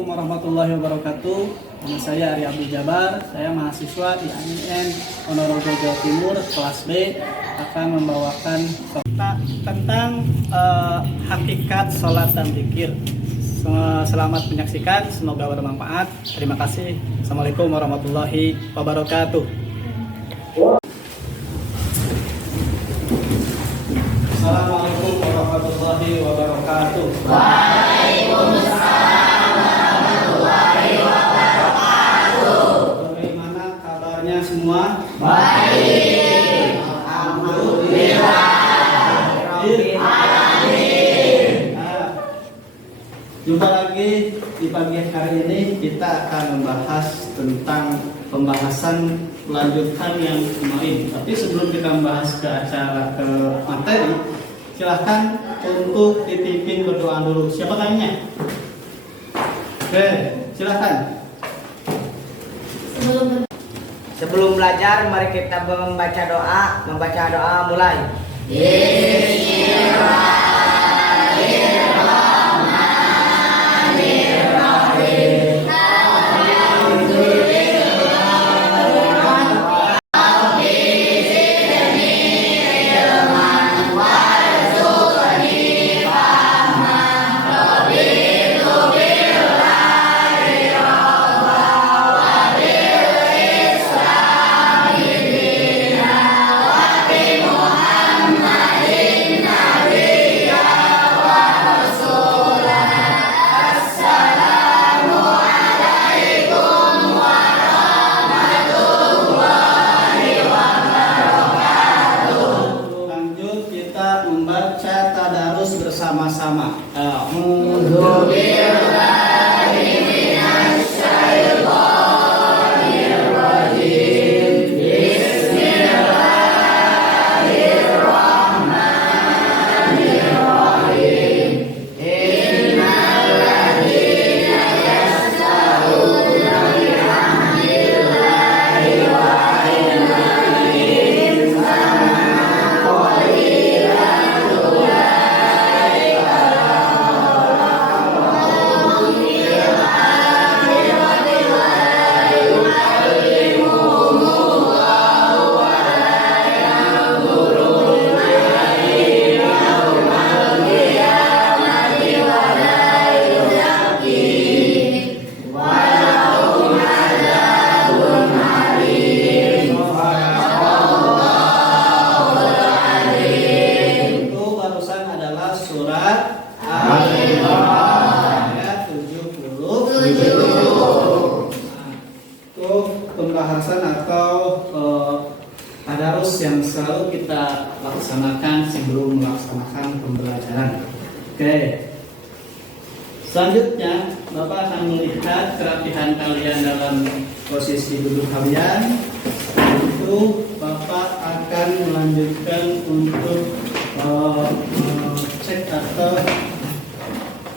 Assalamualaikum warahmatullahi wabarakatuh. Nama saya Ari Abdul Jabar. Saya mahasiswa di AIN Ponorogo Jawa Timur kelas B, akan membawakan tentang hakikat sholat dan zikir. Selamat menyaksikan, semoga bermanfaat. Terima kasih. Assalamualaikum warahmatullahi wabarakatuh. Assalamualaikum warahmatullahi wabarakatuh. Waalaikumsalam warahmatullahi wabarakatuh. Bagaimana kabarnya semua? Baik. Alhamdulillah. Jumpa lagi di pagi hari ini. Kita akan membahas tentang pembahasan lanjutan yang kemarin. Tapi sebelum kita membahas ke materi, silahkan untuk dipimpin berdoa dulu. Siapa tanya? Oke, silahkan. Sebelum belajar, mari kita membaca doa. Membaca doa mulai. Bersama-sama. Pembahasan atau tadarus yang selalu kita laksanakan sebelum melaksanakan pembelajaran. Oke. Selanjutnya, Bapak akan melihat kerapihan kalian dalam posisi duduk kalian. Itu Bapak akan melanjutkan untuk cek atau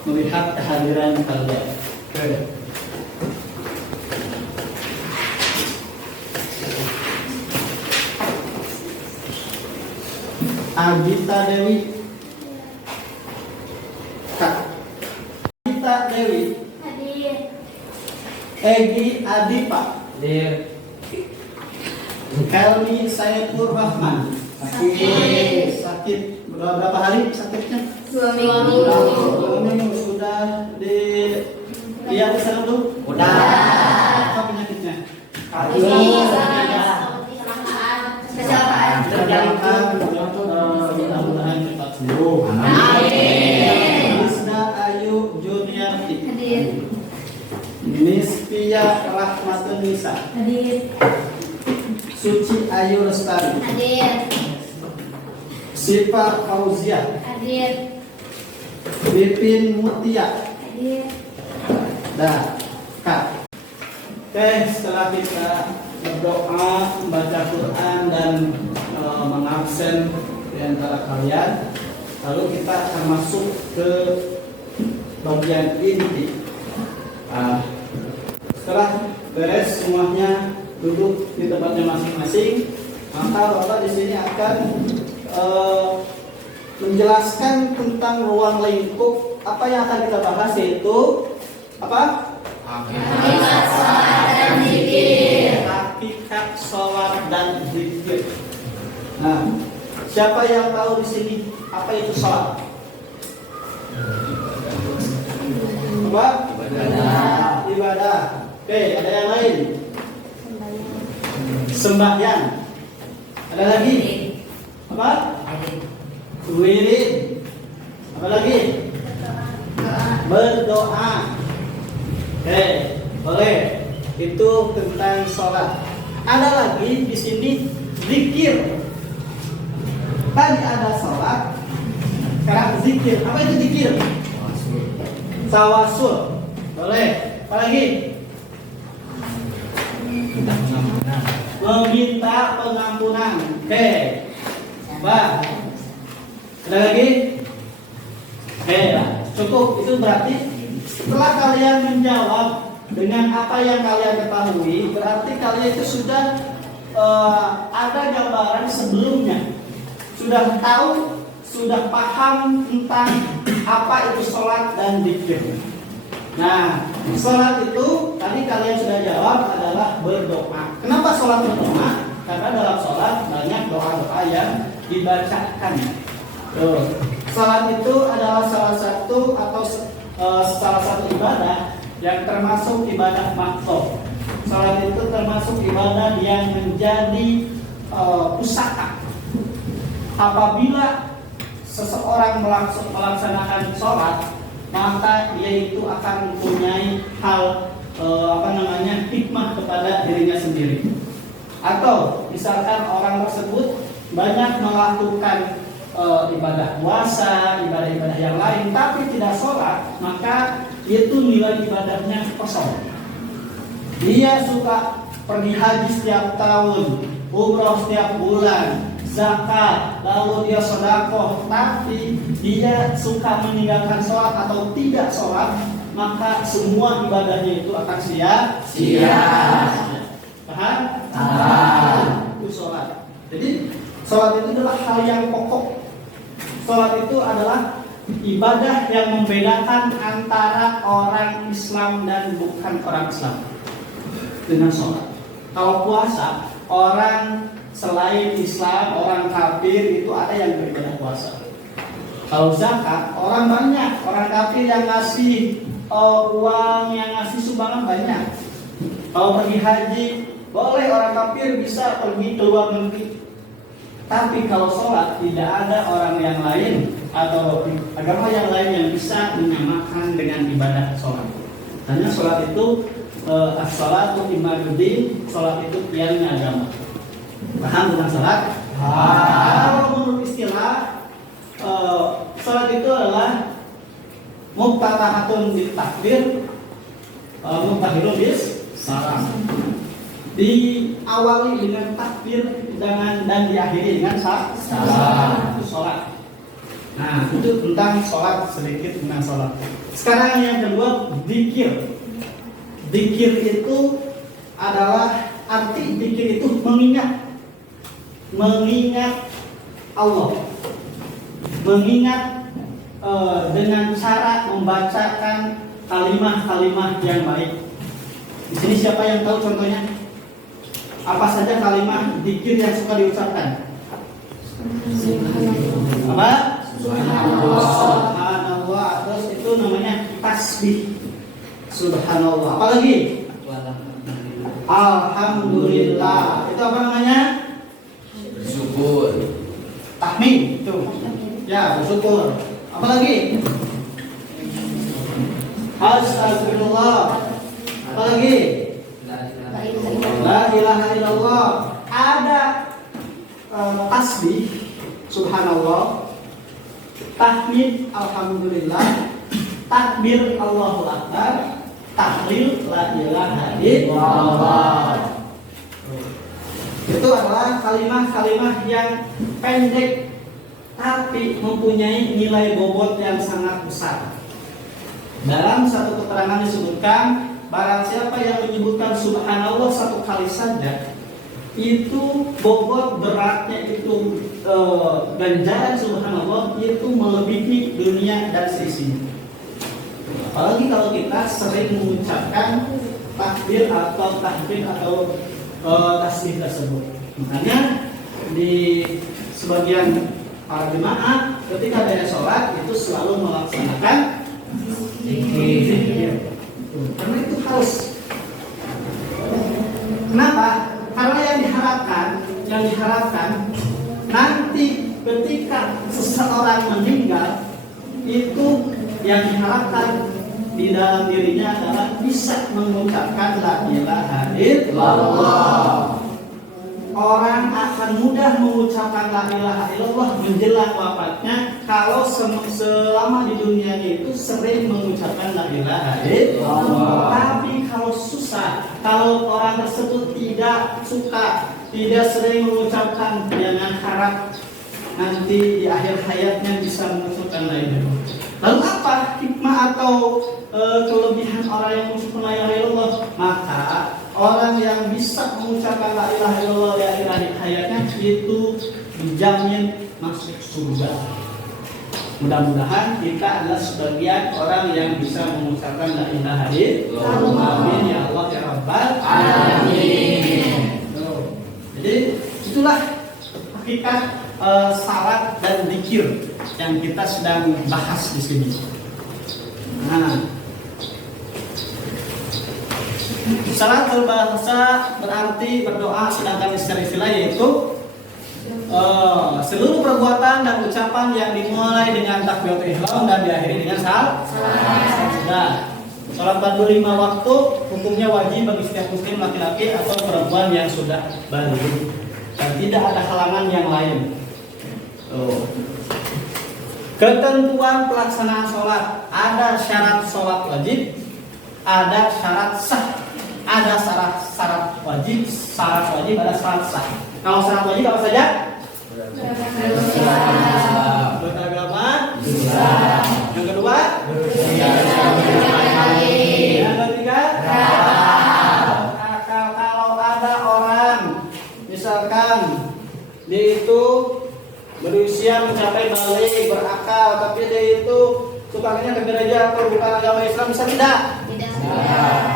melihat kehadiran kalian. Oke. Agita Dewi, Kak. Agita Dewi. Hadir. Egi Adipa. Hadir. Helmi Saifur Rahman. Sakit. Berapa hari sakitnya? 2 minggu. 2 minggu. Sudah lihat kesana dulu? Udah. Apa penyakitnya? Kaki. Kecelakaan. Mudah-mudahan cepat sembuh. Misda Ayu Juniarti. Hadir. Mispia Rahmatun Nisa. Hadir. Suci Ayu Lestari. Hadir. Sipa Fauzia. Hadir. Bipin Mutia. Hadir. Dah, Kak. Oke, setelah kita berdoa, membaca Quran dan mengabsen di antara kalian, lalu kita akan masuk ke bagian inti. Setelah beres semuanya duduk di tempatnya masing-masing, maka Bapak di sini akan menjelaskan tentang ruang lingkup. Apa yang akan kita bahas yaitu apa? Hakikat sholat dan zikir. Hakikat sholat dan zikir. Nah, siapa yang tahu di sini apa itu sholat? Apa? Ibadah. Oke, ada yang lain? Sembahyang. Ada lagi? Apa? Wirid. Apa lagi? Berdoa. Oke, boleh. Itu tentang sholat. Ada lagi di sini zikir. Tadi ada sholat, sekarang zikir. Apa itu zikir? Tawasul. Boleh. Apa lagi? Meminta pengampunan. Oke. Bah. Ada lagi? Oke, cukup. Itu berarti setelah kalian menjawab dengan apa yang kalian ketahui, berarti kalian itu sudah ada gambaran sebelumnya. Sudah tahu, sudah paham tentang apa itu sholat dan zikir. Nah, sholat itu tadi kalian sudah jawab adalah berdoa. Kenapa sholat berdoa? Karena dalam sholat banyak doa-doa yang dibacakan. Sholat itu adalah salah satu ibadah yang termasuk ibadah makhluk. Sholat itu termasuk ibadah yang menjadi pusaka. Apabila seseorang melaksanakan sholat, maka dia itu akan mempunyai hal hikmah kepada dirinya sendiri. Atau misalkan orang tersebut banyak melakukan ibadah puasa, ibadah-ibadah yang lain, tapi tidak sholat, maka itu nilai ibadahnya kosong. Dia suka pergi haji setiap tahun, umroh setiap bulan, zakat, lalu dia sedekah, tapi dia suka meninggalkan sholat atau tidak sholat, maka semua ibadahnya itu akan sia-sia. Paham? Itu sholat. Jadi sholat itu adalah hal yang pokok. Sholat itu adalah ibadah yang membedakan antara orang Islam dan bukan orang Islam dengan sholat. Kalau puasa, orang selain Islam, orang kafir itu ada yang beribadah puasa. Kalau zakat, orang banyak, orang kafir yang ngasih uang, yang ngasih sumbangan banyak. Kalau pergi haji, boleh orang kafir bisa pergi ke luar negeri. Tapi kalau sholat, tidak ada orang yang lain atau agama yang lain yang bisa menyamakan dengan ibadah sholat. Hanya sholat itu as-sholatu imaduddin, sholat itu tiangnya agama. Paham tentang sholat? Kalau menurut istilah sholat itu adalah muftatahatun bil takbir, muftahirun bis salam. Diawali dengan takbir dan diakhiri dengan salam. Itu sholat. Nah, itu tentang sholat, sedikit tentang sholat. Sekarang yang kedua, zikir. Zikir itu adalah arti zikir itu mengingat Allah, mengingat dengan cara membacakan kalimat-kalimat yang baik. Di sini siapa yang tahu contohnya? Apa saja kalimat zikir yang suka diucapkan? Apa? Subhanallah. Terus itu namanya tasbih. Subhanallah. Apa lagi? Alhamdulillah. Itu apa namanya? Syukur. Tahmid. Itu. Ya, bersyukur. Apa lagi? Astagfirullah. Apa lagi? La ilaha illallah. Ada tasbih subhanallah, tahmid alhamdulillah, takbir Allahu akbar, tahlil la ilaha illallah. Itu adalah kalimat-kalimat yang pendek tapi mempunyai nilai bobot yang sangat besar. Dalam satu keterangan disebutkan, barang siapa yang menyebutkan subhanallah satu kali saja, itu bobot beratnya itu ganjaran subhanallah itu melebihi dunia dan seisinya. Apalagi kalau kita sering mengucapkan takbir atau tahmid atau tasbih tersebut. Makanya di sebagian para jemaah ketika ada sholat itu selalu melaksanakan zikir. Karena itu harus. Kenapa? Karena yang diharapkan nanti ketika seseorang meninggal itu yang diharapkan di dalam dirinya adalah bisa mengucapkan la ilaha illallah. Orang akan mudah mengucapkan la ilaha illallah menjelang wafatnya kalau selama di dunia itu sering mengucapkan la ilaha illallah. Tapi kalau susah, kalau orang tersebut tidak suka, tidak sering mengucapkan, jangan harap nanti di akhir hayatnya bisa mengucapkan la ilaha illallah. Lalu apa hikmah atau kelebihan orang yang mengucapkan la ilaha illallah? Maka orang yang bisa mengucapkan la ilaha illallah di akhir hayatnya itu dijamin masuk surga. Mudah-mudahan kita adalah sebagian orang yang bisa mengucapkan la ilaha illallah. Amin ya Allah ya Rabbal alamin. Jadi itulah hakikat salat dan zikir yang kita sedang bahas di sini. Nah, salat berbahasa berarti berdoa, sedangkan istilah yaitu seluruh perbuatan dan ucapan yang dimulai dengan takbiratul ihram dan diakhiri dengan salat. Salat fardu 5 waktu hukumnya wajib bagi setiap muslim laki-laki atau perempuan yang sudah baligh dan tidak ada halangan yang lain. Ketentuan pelaksanaan sholat, ada syarat sholat wajib, ada syarat sah, ada syarat wajib, ada syarat sah. Kalau syarat wajib apa saja? Beragama, yang kedua, yang ketiga, kalau ada orang misalkan dia itu berusia mencapai balik, berakal, tapi dia itu sukanya ke gereja atau bukan agama Islam, bisa tidak? Tidak.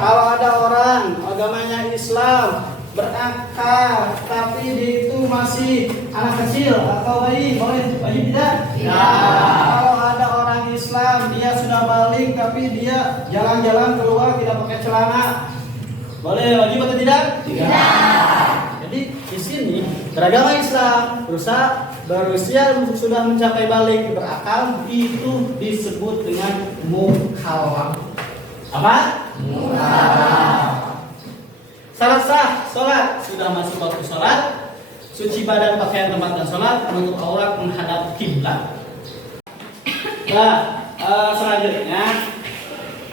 Kalau ada orang agamanya Islam, berakal, tapi dia itu masih anak kecil atau bayi, boleh wajib tidak? Tidak. Kalau ada orang Islam, dia sudah balik, tapi dia jalan-jalan keluar tidak pakai celana, boleh wajib atau tidak? Tidak. Jadi di sini beragama Islam, berusia sudah mencapai balik, berakal, itu disebut dengan mukallaf. Apa? Mukallaf. Syarat sah sholat, sudah masuk waktu sholat, suci badan, pakaian tempat dan sholat, menutup aurat, menghadap kiblat. Nah, selanjutnya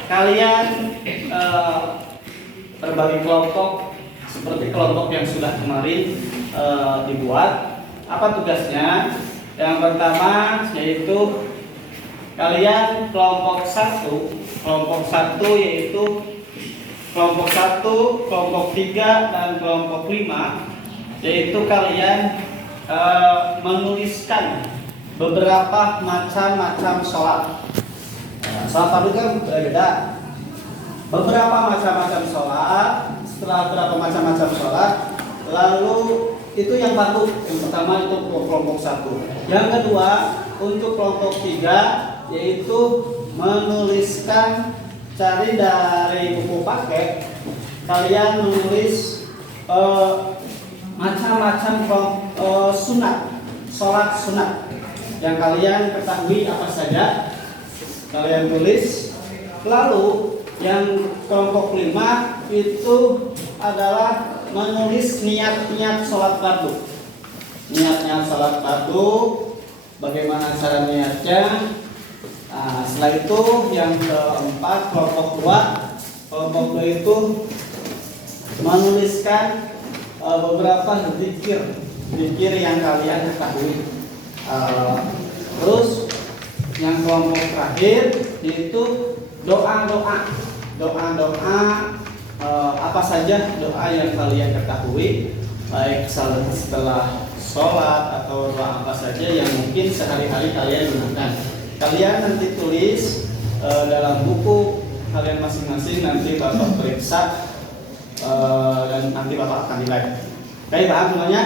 kalian terbagi kelompok seperti kelompok yang sudah kemarin dibuat. Apa tugasnya? Yang pertama yaitu kalian kelompok satu yaitu kelompok 1, kelompok 3 dan kelompok 5, yaitu kalian menuliskan beberapa macam-macam sholat. Sholat fardu kan berbeda. Beberapa macam-macam sholat. Setelah beberapa macam-macam sholat, lalu itu yang fardu. Yang pertama itu kelompok 1. Yang kedua untuk kelompok 3 yaitu menuliskan, cari dari buku paket, kalian menulis macam-macam sunat, sholat sunat yang kalian ketahui apa saja, kalian tulis. Lalu yang kelompok 5 itu adalah menulis niat-niat sholat fardu. Niat-niat sholat fardu, bagaimana cara niatnya. Nah, setelah itu yang keempat kelompok 2 itu menuliskan beberapa zikir yang kalian ketahui. Terus yang kelompok terakhir yaitu doa apa saja doa yang kalian ketahui, baik setelah sholat atau doa apa saja yang mungkin sehari-hari kalian gunakan. Kalian nanti tulis dalam buku kalian masing-masing nanti Bapak periksa dan nanti Bapak akan nilai. Oke, paham semuanya?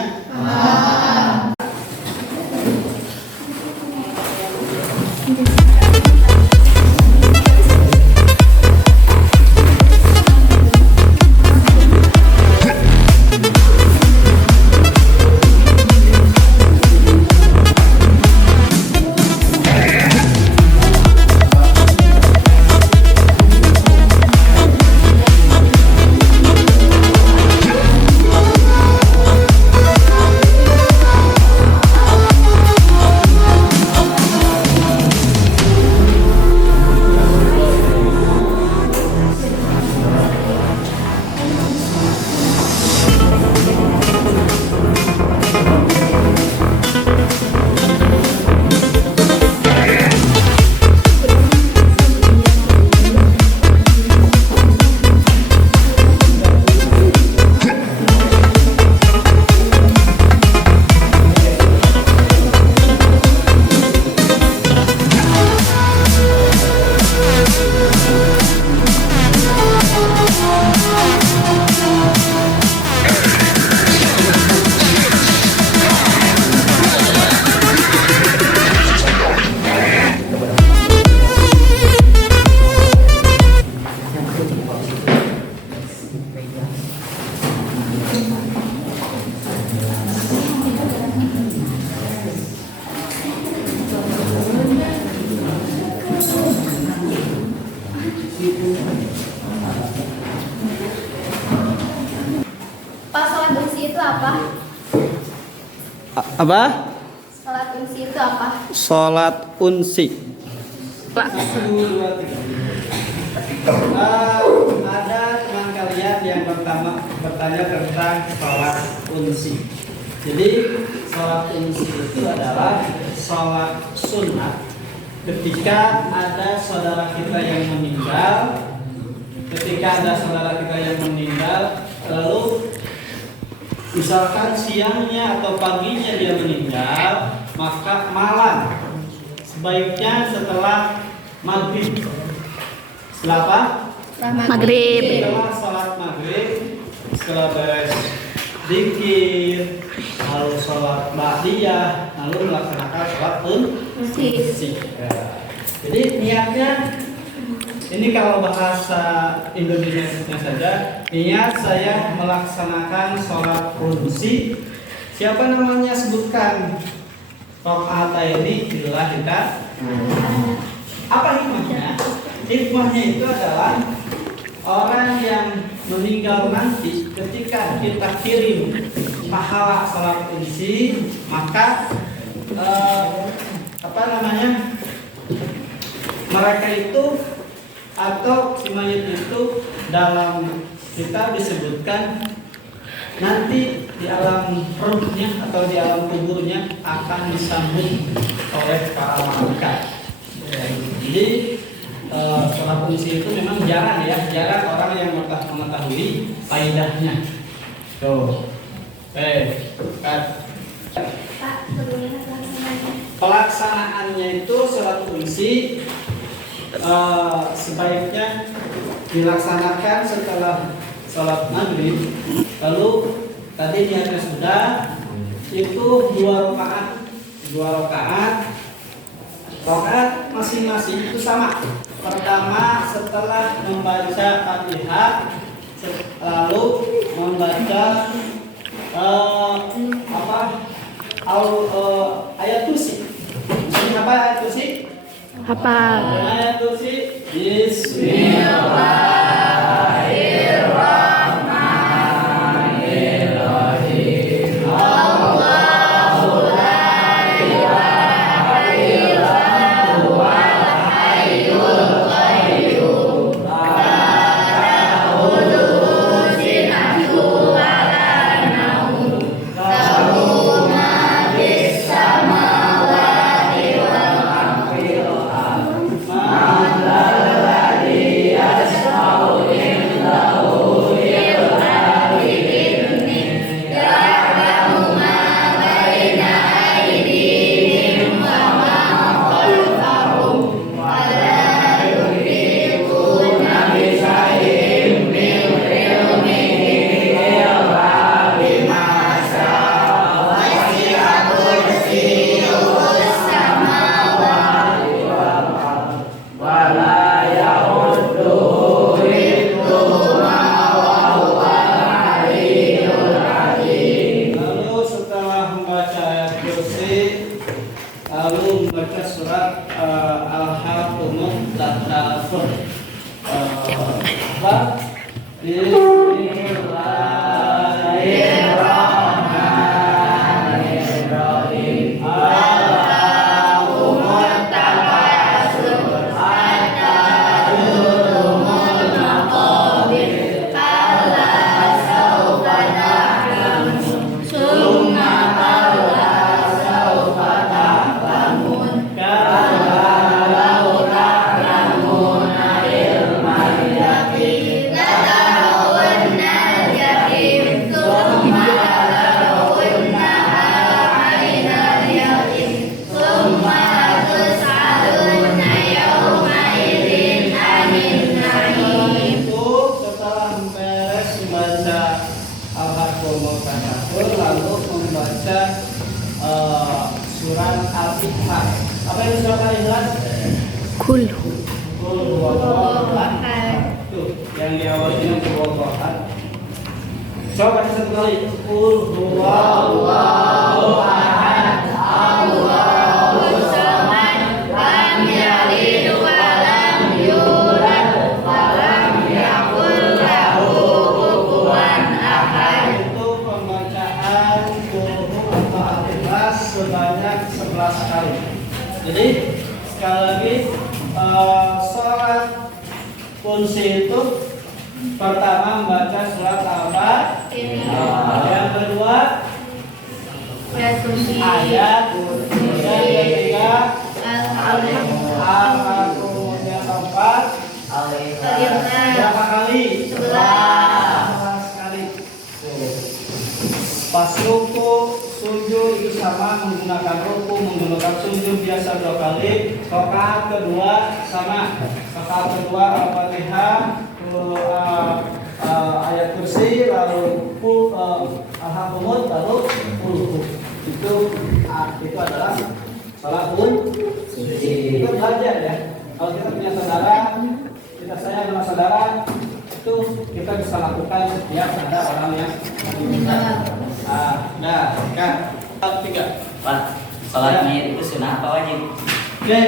Pak, sholat unsi itu apa? Apa? Sholat unsi itu apa? Sholat unsi. Ada teman kalian yang pertama bertanya tentang sholat unsi. Jadi sholat unsi itu adalah sholat sunnah ketika ada saudara kita yang meninggal. Ketika ada saudara kita yang meninggal, lalu misalkan siangnya atau paginya dia meninggal, maka malam sebaiknya setelah maghrib. Setelah apa? Maghrib. Setelah sholat maghrib, setelah beres zikir, lalu sholat ba'diyah, lalu melaksanakan sholat unsi. Ya. Jadi niatnya ini kalau bahasa Indonesia saja, niat saya melaksanakan sholat unsi. Siapa namanya sebutkan? Rakaat ini adalah kita. Apa hikmahnya? Hikmahnya itu adalah orang yang meninggal nanti ketika kita kirim pahala sholat unsi, maka mereka itu atau si mayit itu dalam kitab disebutkan nanti di alam ruhnya atau di alam kuburnya akan disambut oleh para malaikat. Jadi sholat unsi itu memang jarang orang yang mengetahui faedahnya. Tuh, kan. Pak, bagaimana pelaksanaannya? Pelaksanaannya itu sholat unsi sebaiknya dilaksanakan setelah sholat maghrib. Lalu tadi niatnya sudah, itu 2 rakaat. Rakaat masing-masing itu sama. Pertama setelah membaca Fatihah, lalu membaca ayat kursi. Maksudnya apa ayat kursi? Hafal. Ayat kursi. Bismillah. Akbar. Bismillahirrahmanirrahim. Allahumma taqabbal lalu membaca surat Al-Ikhlas. Apa itu surat Al-Ikhlas? Kulhu. Qul huwallahu ahad. Tuh, yang diawali dengan qul huwallahu ahad. Coba baca satu kali. Qul huwallahu ahad. Allahu samad. Lam yalid wa lam yulad wa lam yakul lahu kufuwan ahad. Itu pembacaan qul huwallahu ahad sebanyak 11 kali. Jadi sekali lagi sholat kunci itu pertama membaca surat apa? Yang kedua ayat, yang ketiga kemudian keempat berapa kali? 11 kali. Pas ruku sujud itu sama, menggunakan ruku menggunakan sujud biasa 2 kali. Rakaat kedua sama, rakaat kedua Al-Fatihah, ayat kursi, lalu alhamdulillah, lalu itu adalah salat kunci. Kita belajar ya. Kalau kita punya saudara, kita sayang sama saudara, itu kita bisa lakukan setiap ada orang yang meminta. Kan. 3. Pak, sholat Id itu sunnah apa wajib? Oke,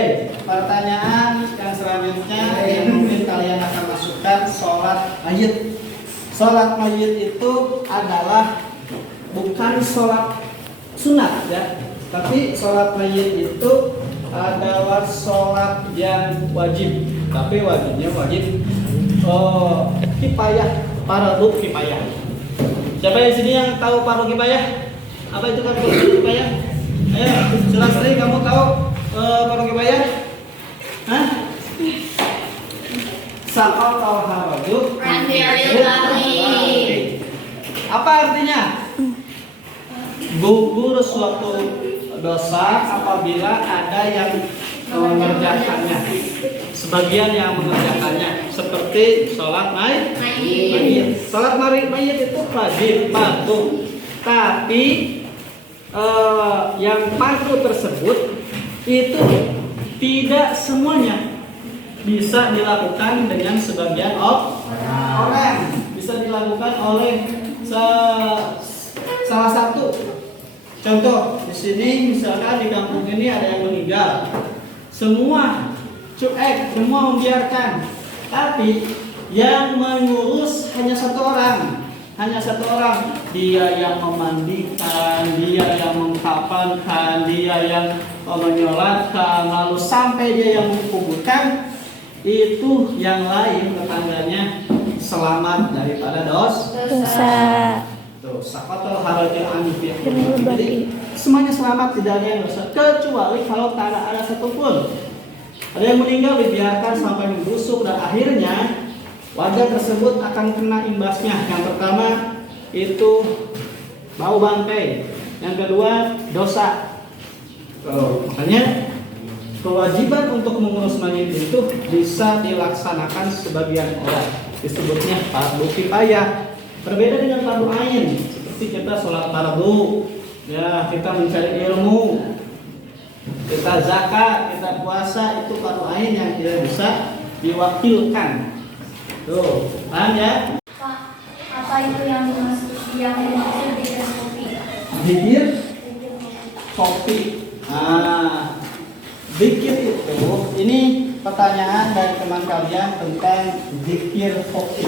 pertanyaan yang selanjutnya yang mungkin kalian akan masukkan sholat mayit. Sholat mayit itu adalah bukan sholat sunat ya, tapi sholat mayit itu adalah sholat yang wajib. Tapi wajibnya wajib kifayah, fardu kifayah. Siapa yang sini yang tahu fardu kifayah? Apa itu fardu kifayah? Ayo, jelaskan, kamu tahu fardu kifayah? Hah? Saqatal haraju. Apa artinya? Gugur suatu dosa apabila ada yang mengerjakannya. Sebagian yang mengerjakannya, seperti sholat mayit. Sholat mayit itu wajib patuh, tapi yang patuh tersebut itu tidak semuanya bisa dilakukan dengan sebagian orang. Bisa dilakukan oleh salah satu. Contoh di sini misalkan di kampung ini ada yang meninggal, semua cuek, semua membiarkan, tapi yang mengurus hanya satu orang. Dia yang memandikan, dia yang mengkafankan, dia yang menyolatkan, lalu sampai dia yang menguburkan. Itu yang lain tetangganya selamat daripada dosa. Tuh, saqatal haraju anhu. Jadi semuanya selamat, tidak ada yang dosa, kecuali kalau tak ada satupun. Ada yang meninggal dibiarkan sampai membusuk dan akhirnya wajah tersebut akan kena imbasnya. Yang pertama itu bau bangkai, yang kedua dosa. Makanya kewajiban untuk mengurus mayit itu bisa dilaksanakan sebagian orang, disebutnya fardu kifayah. Berbeda dengan fardu ain, seperti kita sholat fardu, ya kita mencari ilmu, kita zakat, kita puasa, itu fardu ain yang tidak bisa diwakilkan. Tuh, paham ya? Pak, apa itu yang dimaksud bibir kopi? Bibir kopi. Bikir itu, ini pertanyaan dari teman kalian tentang zikir khofi.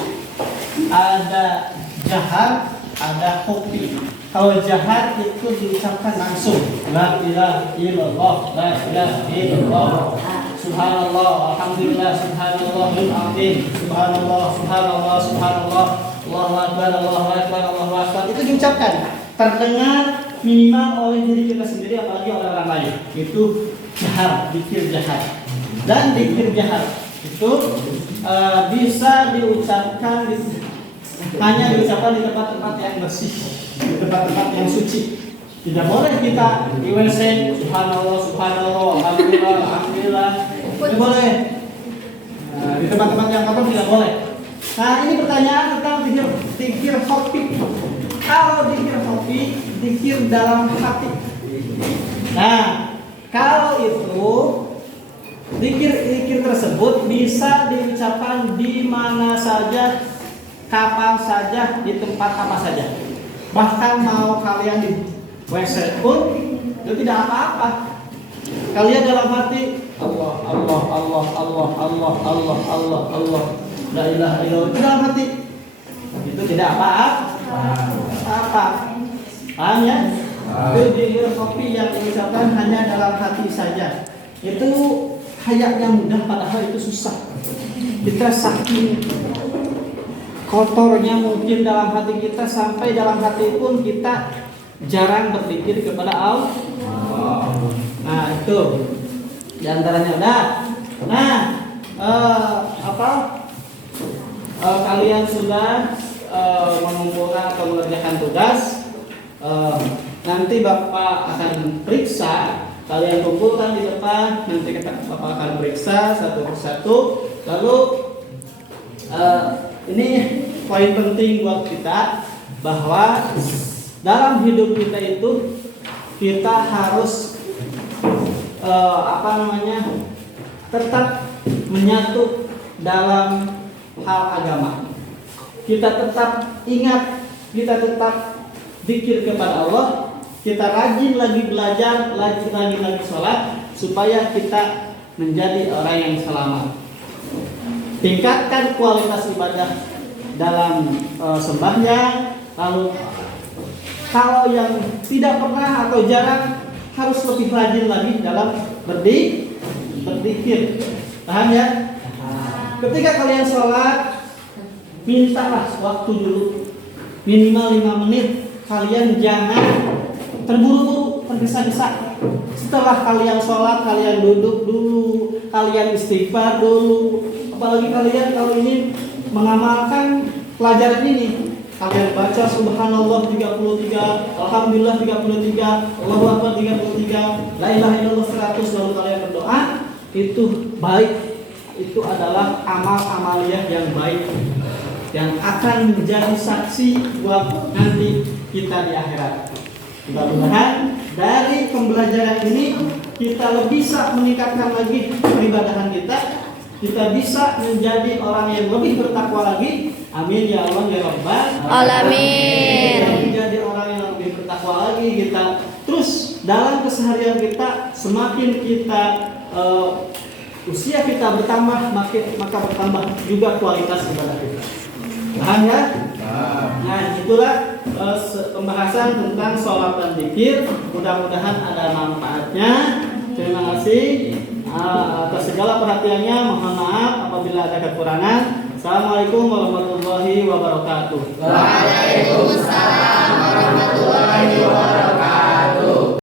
Ada jahar, ada khofi. Kalau jahar itu diucapkan langsung, la ilaha illallah, la ilaha illallah, subhanallah, alhamdulillah, subhanallahil azim, subhanallah, subhanallah, subhanallah, Allahu akbar, Allahu akbar, Allahu akbar. Itu diucapkan, terdengar minimal oleh diri kita sendiri, apalagi oleh orang lain. Itu jahar, zikir jahar. Dan zikir jahar itu bisa diucapkan hanya diucapkan di tempat-tempat yang bersih, di tempat-tempat yang suci. Tidak boleh kita di WC subhanallah, subhanallah, alhamdulillah, alhamdulillah. Tidak boleh. Di tempat-tempat yang kotor tidak boleh. Nah, ini pertanyaan tentang zikir khofi. Kalau zikir khofi, zikir dalam hati. Nah, kalau itu zikir tersebut bisa diucapkan di mana saja, kapan saja, di tempat apa saja. Bahkan mau kalian di WC pun itu tidak apa-apa. Kalian dalam hati Allah, Allah, Allah, Allah, Allah, Allah, Allah, Allah, la ilaha illallah dalam hati. Itu tidak apa-apa. Paham ya? Itu zikir khofi yang diucapkan hanya dalam hati saja. Itu kayaknya mudah, padahal itu susah. Kita saking kotornya mungkin dalam hati kita, sampai dalam hati pun kita jarang berpikir kepada Allah. Nah, itu diantaranya. Kalian sudah mengumpulkan atau mengerjakan tugas. Nanti Bapak akan periksa. Kalian kumpulkan di depan, nanti Bapak akan periksa satu persatu. Lalu ini poin penting buat kita, bahwa dalam hidup kita itu kita harus tetap menyatu dalam hal agama. Kita tetap ingat, kita tetap zikir kepada Allah. Kita rajin lagi belajar, rajin lagi sholat, supaya kita menjadi orang yang selamat. Tingkatkan kualitas ibadah dalam sembahyang. Lalu kalau yang tidak pernah atau jarang, harus lebih rajin lagi dalam berzikir. Paham ya? Ketika kalian sholat, mintalah waktu dulu, minimal 5 menit. Kalian jangan terburu-buru, tergesa-gesa. Setelah kalian sholat, kalian duduk dulu, kalian istighfar dulu. Apalagi kalian kalau ini mengamalkan pelajaran ini, kalian baca subhanallah 33, alhamdulillah 33, Allahu akbar 33, la ilaha illallah 100, lalu kalian berdoa. Itu baik. Itu adalah amal-amaliyah yang baik, yang akan menjadi saksi buat nanti kita di akhirat. Mudah-mudahan dari pembelajaran ini kita lebih bisa meningkatkan lagi peribadahan kita. Kita bisa menjadi orang yang lebih bertakwa lagi. Amin ya Allah ya Rabbal Alamin. Kita menjadi orang yang lebih bertakwa lagi. Kita terus dalam keseharian kita, semakin kita usia kita bertambah, maka bertambah juga kualitas ibadah kita. Paham ya? Nah, itulah pembahasan tentang sholat dan zikir. Mudah-mudahan ada manfaatnya. Terima kasih atas segala perhatiannya. Mohon maaf apabila ada kekurangan. Assalamualaikum warahmatullahi wabarakatuh. Waalaikumsalam warahmatullahi wabarakatuh.